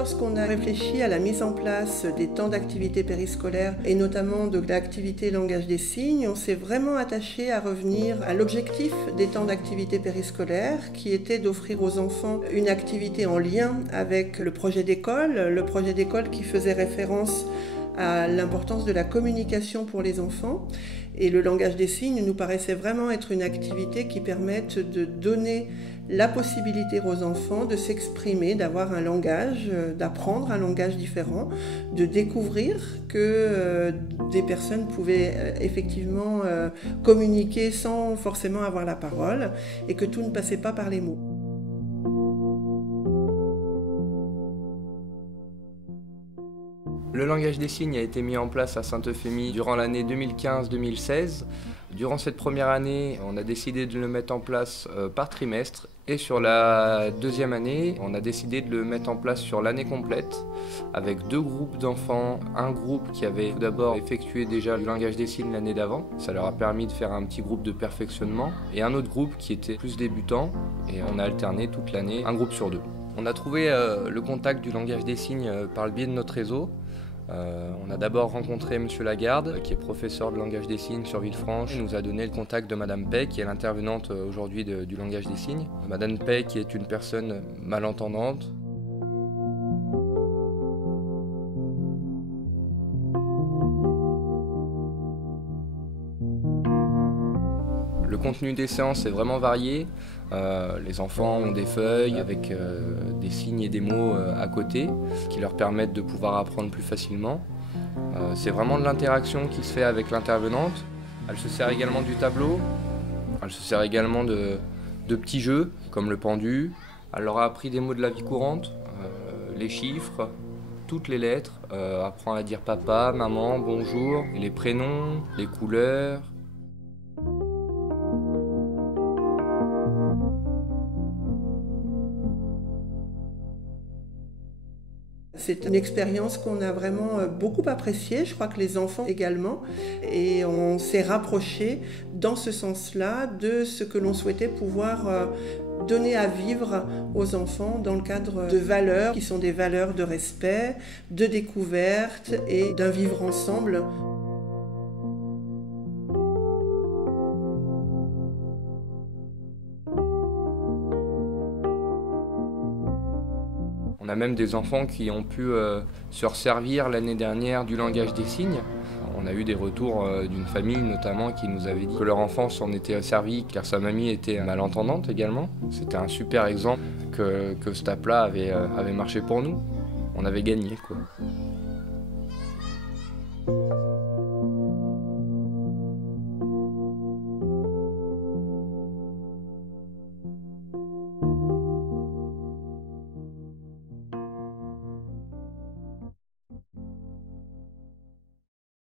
lorsqu'on a réfléchi à la mise en place des temps d'activité périscolaire et notamment de l'activité langage des signes, on s'est vraiment attaché à revenir à l'objectif des temps d'activité périscolaire qui était d'offrir aux enfants une activité en lien avec le projet d'école qui faisait référence à l'importance de la communication pour les enfants. Et le langage des signes nous paraissait vraiment être une activité qui permette de donner la possibilité aux enfants de s'exprimer, d'avoir un langage, d'apprendre un langage différent, de découvrir que des personnes pouvaient effectivement communiquer sans forcément avoir la parole et que tout ne passait pas par les mots. Le langage des signes a été mis en place à Sainte-Euphémie durant l'année 2015-2016. Durant cette première année, on a décidé de le mettre en place par trimestre. Et sur la deuxième année, on a décidé de le mettre en place sur l'année complète avec 2 groupes d'enfants. Un groupe qui avait d'abord effectué déjà le langage des signes l'année d'avant. Ça leur a permis de faire un petit groupe de perfectionnement. Et un autre groupe qui était plus débutant. Et on a alterné toute l'année, un groupe sur 2. On a trouvé le contact du langage des signes par le biais de notre réseau. On a d'abord rencontré M. Lagarde, qui est professeur de langage des signes sur Villefranche. Il nous a donné le contact de Mme Pey, qui est l'intervenante aujourd'hui du langage des signes. Mme Pey, qui est une personne malentendante. Le contenu des séances est vraiment varié. Les enfants ont des feuilles avec des signes et des mots à côté qui leur permettent de pouvoir apprendre plus facilement. C'est vraiment de l'interaction qui se fait avec l'intervenante. Elle se sert également du tableau. Elle se sert également de petits jeux comme le pendu. Elle leur a appris des mots de la vie courante, les chiffres, toutes les lettres. Apprend à dire papa, maman, bonjour, les prénoms, les couleurs. C'est une expérience qu'on a vraiment beaucoup appréciée, je crois que les enfants également, et on s'est rapproché dans ce sens-là de ce que l'on souhaitait pouvoir donner à vivre aux enfants dans le cadre de valeurs qui sont des valeurs de respect, de découverte et d'un vivre ensemble. On a même des enfants qui ont pu se resservir l'année dernière du langage des signes. On a eu des retours d'une famille notamment qui nous avait dit que leur enfant s'en était servi car sa mamie était malentendante également. C'était un super exemple que ce TAP-là avait marché pour nous. On avait gagné, quoi.